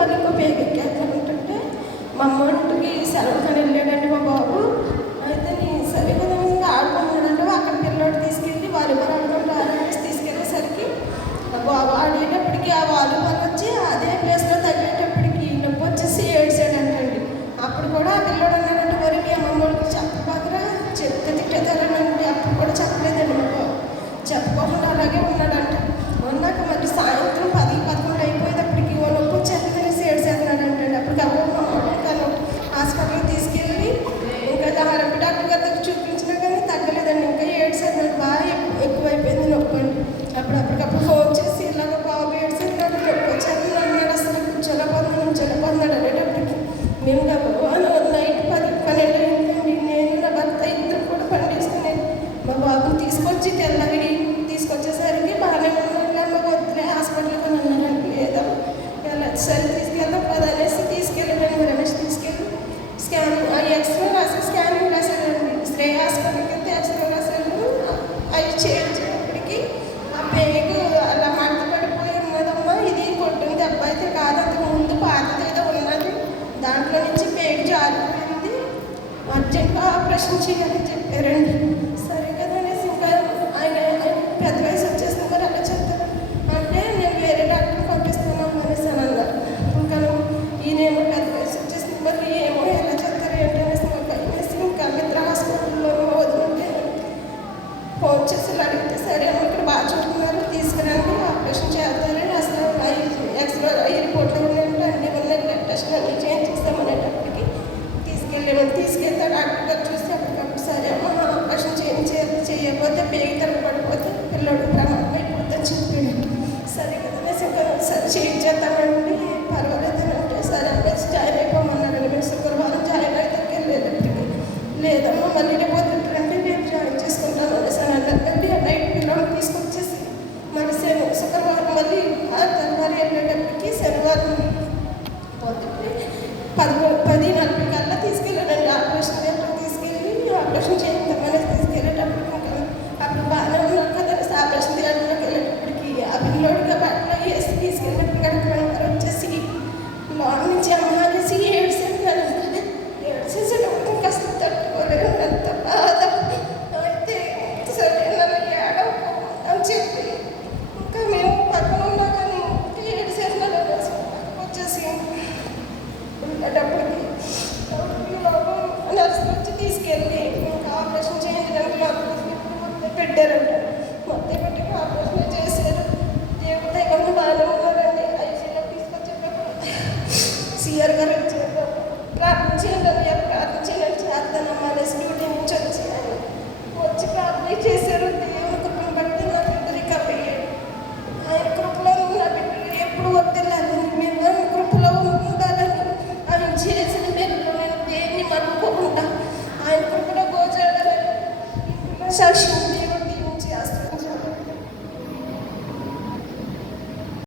వాళ్ళు ఇంకో పేగెక్కేస్తారు ఉంటుంటే మా అమ్మకి సెలవుకొని వెళ్ళాడండి మా బాబు. అయితే నీ సరే కదా ఆడుకున్నాడంటే అక్కడ పిల్లోడు తీసుకెళ్ళి వాలీబాల్ ఆడుకుంటూ ఆడేసి తీసుకెళ్ళేసరికి బాబు ఆడేటప్పటికి ఆ వాలీబాల్ వచ్చి అదే ప్లేస్లో తగిలేటప్పటికి నొప్పి వచ్చేసి ఏడ్చాడంటండి. అప్పుడు కూడా ఆ పిల్లోడు అన్నాడంటే మరి మీ అమ్మమ్మకి చెప్పబాకరా చెప్తే తిట్టేదారనండి. అప్పుడు కూడా చెప్పలేదండి మా బాబు, చెప్పకుండా అలాగే ఉన్నాడంట. ఉన్నాక మరి సాయంత్రం 10-11 అయిపోయేటప్పటికి ఓ నొప్పి వచ్చేస్తుందనేసి ఏడ్చేస్తున్నాడంటే అప్పటికి అవ్వను హాస్పిటల్కి తీసుకెళ్ళి ఇంకా ఆరోగ్య డాక్టర్ గారి దగ్గర చూపించినా కానీ తగ్గలేదండి. ఇంకా ఏడ్చేస్తున్నాడు, బాగా ఎక్కువైపోయింది నొప్పి అండి. అప్పటికప్పుడు ఫోన్ చేసి ఇలాగ బాబు ఏడ్చేస్తున్నాడు, నొప్పి వచ్చేస్తుంది అన్నాడు. అసలు నుంచోలేకపోతున్నాడు అనేటప్పటికి మేము నైట్ 10-12 అయిందండి. నేను నా భర్త ఇద్దరు కూడా పని చేసుకుని మా బాబుని తీసుకొచ్చి తెల్లవి తీసుకొచ్చేసరికి బాగానే ఉన్నాడు కానీ మాకు వద్దులే హాస్పిటల్కి అని అన్నారండి. లేదా సరే తీసుకెళ్దాం పదనేసి తీసుకెళ్ళాడండి. రమేష్ తీసుకెళ్ళి స్కానింగ్ ఎక్స్రే రాసి స్కానింగ్ రాశారండి. శ్రేయ హాస్పిటల్కి వెళ్తే ఎక్స్రే రాశారు. అవి చేర్చేటప్పటికి ఆ పేగు అలా మట్టి పడిపోయి ఉన్నదమ్మా, ఇది కొట్టిన దెబ్బ అయితే కాదు, అంతకు ముందు పాతది ఏదో ఉన్నది, దాంట్లో నుంచి పేగు జారిపోయింది, అర్జెంట్గా ఆపరేషన్ చేయాలని చెప్పారండి. సరే కదా అనేసి ఇంకా ఆయన పెద్ద వయసు వచ్చేసింది మరి అలా చెప్తారు అంటే నేను వేరే డాక్టర్ పంపిస్తున్నాను అనేసి అని అన్నారు. ఇంకా ఈయనేమో పెద్ద వయసు వచ్చేసింది మరి ఏమో ఎలా చెప్తారు ఏంటనేసి అనేసి ఇంకా మిత్ర హాస్పిటల్లో వదిలింటే ఫోన్ చేసి అడిగితే సరే అమ్మ ఇక్కడ బాగా చూస్తున్నారు తీసుకురండి ఆపరేషన్ చేస్తారని అసలు ఎక్స్రే రిపోర్ట్లు ఉన్నాయంటే అన్నీ ఉన్నాయి, బ్లడ్ టెస్ట్ అన్నీ చేయించేస్తామనేటప్పటికి తీసుకెళ్తే డాక్టర్ గారు చూసి అప్పటికప్పుడు సరే అమ్మ ఆపరేషన్ చేయకపోతే పేగి తరగబడిపోతే పిల్లడు ప్రమాదం అయిపోతుందని చెప్పాడు. సరే కదా సరే చేయించేద్దామండి పర్వాలేదనంటే సరే అంటే జాయిన్ అయిపోమన్నారండి. మేము శుక్రవారం జాయిన్ అయితే వెళ్ళేటప్పటికి లేదమ్మా మళ్ళీ రేపు వద్దంటే నేను జాయిన్ చేసుకుంటాను అనేసి అని అన్నారండి. ఆ నైట్ పిల్లలు తీసుకొచ్చేసి మరి శుక్రవారం మళ్ళీ తెల్లవారు వెళ్ళేటప్పటికి శనివారం పొద్దుటే 10:40 కల్లా తీసుకెళ్ళానండి. ఆపరేషన్ థియేటర్ తీసుకెళ్ళి ఆపరేషన్ చేద్దామనేసి తీసుకెళ్ళేటప్పటికి ఇంకా అప్పుడు బాగానే ఉన్నారు కదా ఆపరేషన్ థియేటర్లోకి వెళ్ళేటప్పటికి ఆ పిల్లోడిగా బట్టలో వేసి తీసుకెళ్ళినప్పటికి అక్కడ వచ్చేసి లోన్ నుంచి అమ్మ అనేసి ఏడ్చేసాను. ఏడ్చేసేటప్పుడు ఇంకా అసలు తట్టుకోలేదు, ఎంత బాధ. అయితే సరే నన్ను ఏడవకు అని చెప్పి ఇంకా మేము పక్కన ఉన్నా కానీ ఏడ్చేసినాను అనేసి వచ్చేసి ఉండేటప్పటికి నర్సు వచ్చి తీసుకెళ్ళి ఇంకా ఆపరేషన్ చేయించడానికి పెట్టారంట. మొత్తం పెట్టి ఆపరేషన్ చేశారు. దేవుడి దగ్గర బాగానే ఉన్నారండి. ఐసీలో తీసుకొచ్చేటప్పుడు సిఆర్ గారు వచ్చారు, ప్రార్థన చేస్తానమ్మా అనేసి డ్యూటీ నుంచి వచ్చి ప్రార్థన చేశారు. దేవుని కృపను బట్టి నా బిడ్డ రికవర్ అయ్యాడు. ఆయన కృపలో నా బిడ్డ ఎప్పుడు వద్దలేదు, మేము ఆయన కృపలో ఉండాలని ఆయన చేసిన బిడ్డలో నేను దేన్ని మర్చిపోకుండా ఆయన కృపలో గోచాడాలని సాక్షి